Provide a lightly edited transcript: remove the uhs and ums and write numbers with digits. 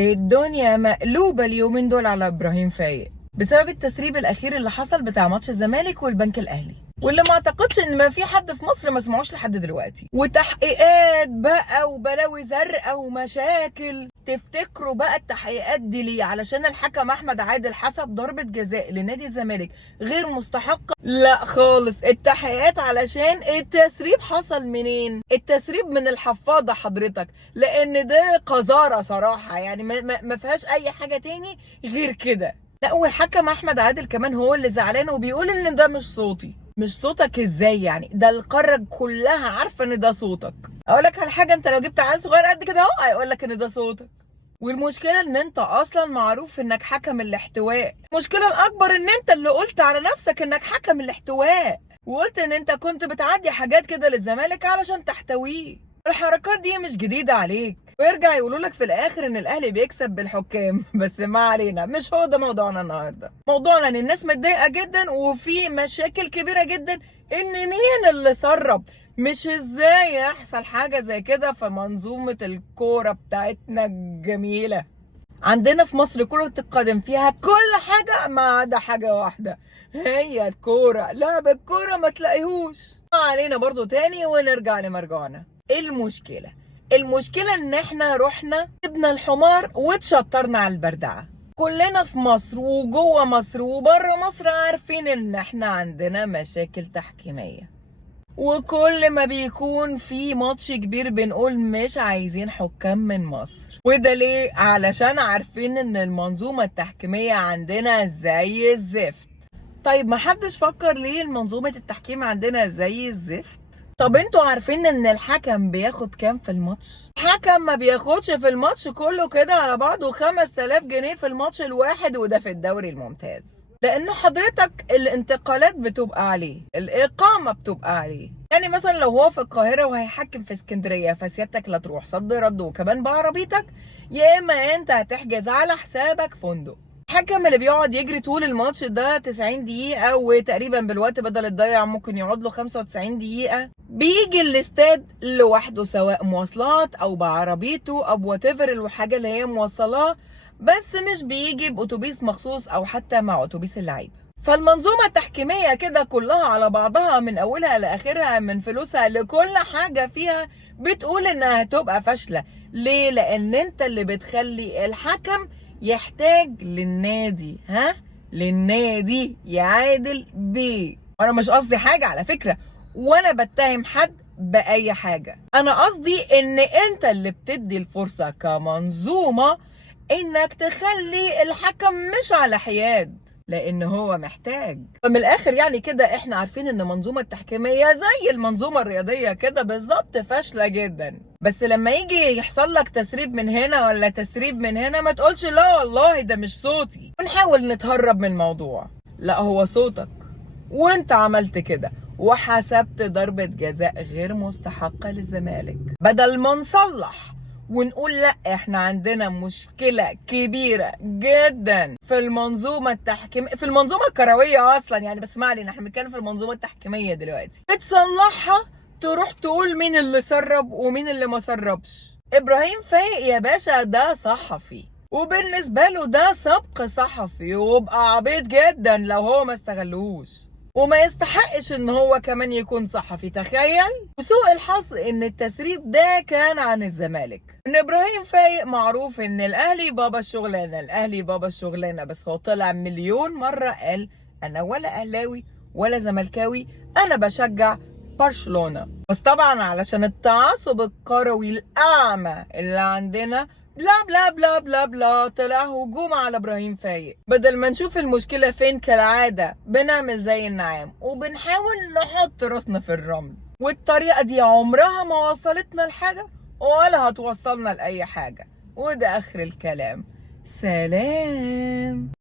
الدنيا مقلوبة اليومين دول على ابراهيم فايق بسبب التسريب الاخير اللي حصل بتاع ماتش الزمالك والبنك الاهلي، واللي ما اعتقدش ان ما في حد في مصر ما سمعوش لحد دلوقتي، وتحقيقات بقى وبلاوي زرقاء ومشاكل. تفتكروا بقى التحقيقات دي ليه؟ علشان الحكم احمد عادل حسب ضربة جزاء لنادي الزمالك غير مستحقة؟ لا خالص، التحقيقات علشان التسريب حصل منين؟ التسريب من الحفاضة حضرتك، لان ده قذارة صراحة، يعني ما فيهاش اي حاجة تاني غير كده. لا، والحكم احمد عادل كمان هو اللي زعلان وبيقول ان ده مش صوتي. مش صوتك ازاي يعني؟ ده القاره كلها عارفه ان ده صوتك. اقول لك على حاجه، انت لو جبت عيل صغير قد كده اهو هيقول لك ان ده صوتك. والمشكله ان انت اصلا معروف انك حكم الاحتواء. المشكله الاكبر ان انت اللي قلت على نفسك انك حكم الاحتواء، وقلت ان انت كنت بتعدي حاجات كده للزمالك علشان تحتويه. الحركات دي مش جديده عليك، ويرجع يقولوا لك في الاخر ان الاهلي بيكسب بالحكام. بس ما علينا، مش هو ده موضوعنا النهارده. موضوعنا ان الناس متضايقه جدا وفي مشاكل كبيره جدا ان مين اللي سرب، مش ازاي يحصل حاجه زي كده في منظومه الكوره بتاعتنا الجميله. عندنا في مصر كرة القدم فيها كل حاجة ما عدا حاجة واحدة، هي الكورة. لعب الكورة ما تلاقيهوش. ما علينا برضو تاني ونرجع لمرجعنا. ايه المشكلة؟ المشكلة ان احنا رحنا جبنا الحمار واتشطرنا على البردعة. كلنا في مصر وجوه مصر وبره مصر عارفين ان احنا عندنا مشاكل تحكيمية، وكل ما بيكون في ماتش كبير بنقول مش عايزين حكام من مصر. وده ليه؟ علشان عارفين ان المنظومة التحكيمية عندنا زي الزفت. طيب محدش فكر ليه المنظومة التحكيم عندنا زي الزفت؟ طب انتوا عارفين ان الحكم بياخد كام في الماتش؟ الحكم ما بياخدش في الماتش كله كده على بعضه 5000 جنيه في الماتش الواحد، وده في الدوري الممتاز. لان حضرتك الانتقالات بتبقى عليه، الاقامه بتبقى عليه. يعني مثلا لو هو في القاهره وهيحكم في اسكندريه، فسيادتك لا تروح صد رد وكمان بعربيتك، يا اما انت هتحجز على حسابك فندق. الحكم اللي بيقعد يجري طول الماتش ده 90 دقيقة، وتقريبا بالوقت بدل الضيع ممكن يقعد له 95 دقيقة، بيجي الاستاد لوحده سواء مواصلات او بعربيته او وات ايفر الحاجة اللي هي موصلاه، بس مش بيجي بأتوبيس مخصوص او حتى مع أتوبيس اللعيبة. فالمنظومة التحكيمية كده كلها على بعضها من اولها لاخرها، من فلوسها لكل حاجة فيها، بتقول انها هتبقى فاشلة. ليه؟ لان انت اللي بتخلي الحكم يحتاج للنادي، للنادي يعادل بيه. وانا مش قصدي حاجة على فكرة، ولا بتهم حد بأي حاجة. انا قصدي ان انت اللي بتدي الفرصة كمنظومة انك تخلي الحكم مش على حياد، لان هو محتاج. فمن الاخر يعني كده احنا عارفين ان المنظومه التحكيميه زي المنظومه الرياضيه كده بالظبط فاشله جدا. بس لما يجي يحصل لك تسريب من هنا ولا تسريب من هنا، ما تقولش لا والله ده مش صوتي ونحاول نتهرب من الموضوع. لا، هو صوتك، وانت عملت كده وحسبت ضربة جزاء غير مستحقة للزمالك. بدل ما نصلح ونقول لا احنا عندنا مشكلة كبيرة جدا في المنظومة التحكيمية، في المنظومة الكروية اصلا يعني، بس ما علينا، احنا بنتكلم في المنظومة التحكيمية دلوقتي. تصلحها، تروح تقول مين اللي سرب ومين اللي ما سربش. ابراهيم فايق يا باشا ده صحفي، وبالنسبة له ده سبق صحفي، ويبقى عبيط جدا لو هو ما استغلوش، وما يستحقش ان هو كمان يكون صحفي. تخيل. وسوء الحظ ان التسريب ده كان عن الزمالك. ان ابراهيم فايق معروف ان الاهلي بابا الشغلانه، الاهلي بابا الشغلانه، بس هو طلع مليون مره قال انا ولا اهلاوي ولا زملكاوي، انا بشجع برشلونه. بس طبعا علشان التعصب الكروي الاعمى اللي عندنا، بلا بلا بلا بلا بلا، طلع هجوم على ابراهيم فايق. بدل ما نشوف المشكله فين كالعاده بنعمل زي النعام وبنحاول نحط راسنا في الرمل. والطريقه دي عمرها ما وصلتنا لحاجه ولا هتوصلنا لاي حاجه. وده اخر الكلام. سلام.